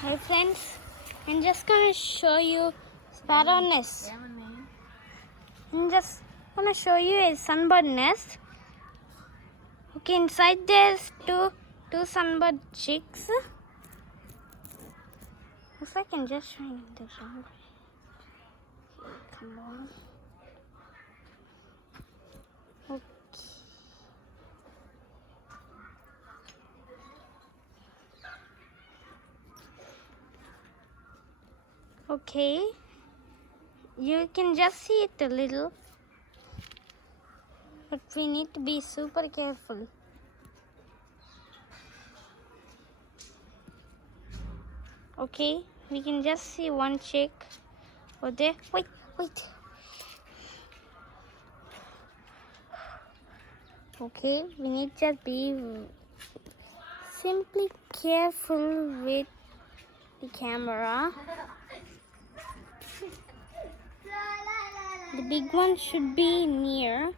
Hi friends, I'm just gonna show you sparrow nest. I'm just gonna show you a sunbird nest. Okay, inside there's two sunbird chicks. Looks like I'm just showing the wrong way. Come on. Okay. Okay, you can just see it a little, but we need to be super careful. Okay, we can just see one chick over there. Wait. Okay, we need to just be simply careful with the camera. The big one should be near,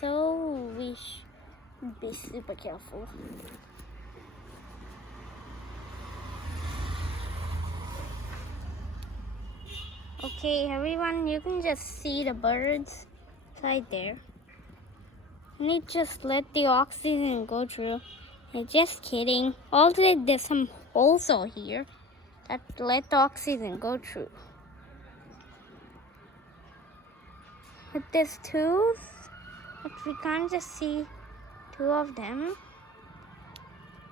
so we should be super careful. Okay, everyone, you can just see the birds right there. You need to just let the oxygen go through. Just kidding. Also, there's some holes over here that let the oxygen go through. But there's two, but we can't just see two of them.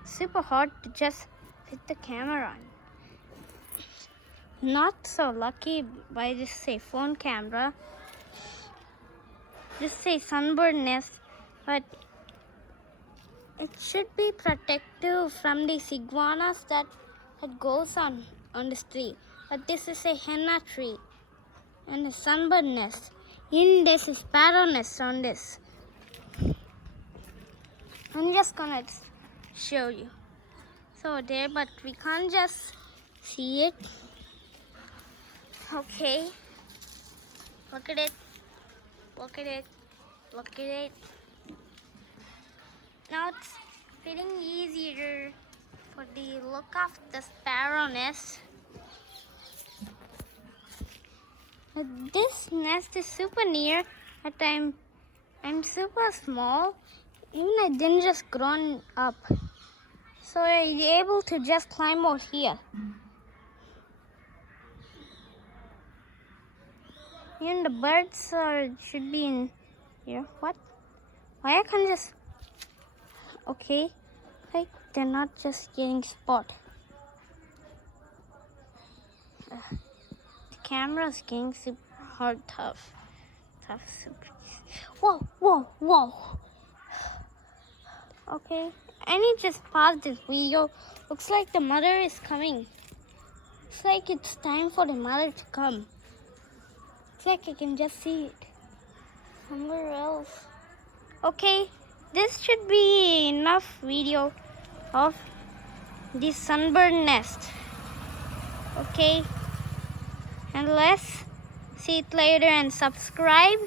Super hard to just fit the camera on. Not so lucky by this phone camera. Just say sunbird nest, but it should be protective from the iguanas that goes on this tree. But this is a henna tree and a sunbird nest. In this is sparrow nest on this. I'm just gonna show you. So there, but we can't just see it. Okay. Look at it. Look at it. Look at it. Now it's getting easier for the look of the sparrow nest. But this nest is super near, but I'm super small. Even I didn't just grown up. So I'm able to just climb out here. Even the birds should be in here. What? Why I can't just... Okay. Like they're not just getting spot. The camera's getting super hard, tough, super. Whoa. Okay. I need to just pause this video. Looks like the mother is coming. Looks like it's time for the mother to come. Looks like I can just see it somewhere else. Okay, this should be enough video of the sunbird nest. Okay, and let's see it later and subscribe.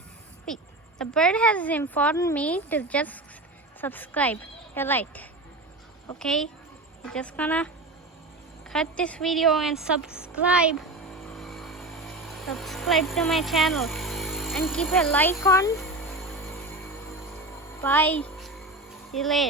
Wait, the bird has informed me to just subscribe. You're right. Okay, I'm just gonna cut this video and subscribe to my channel and keep a like on. Bye. See you later.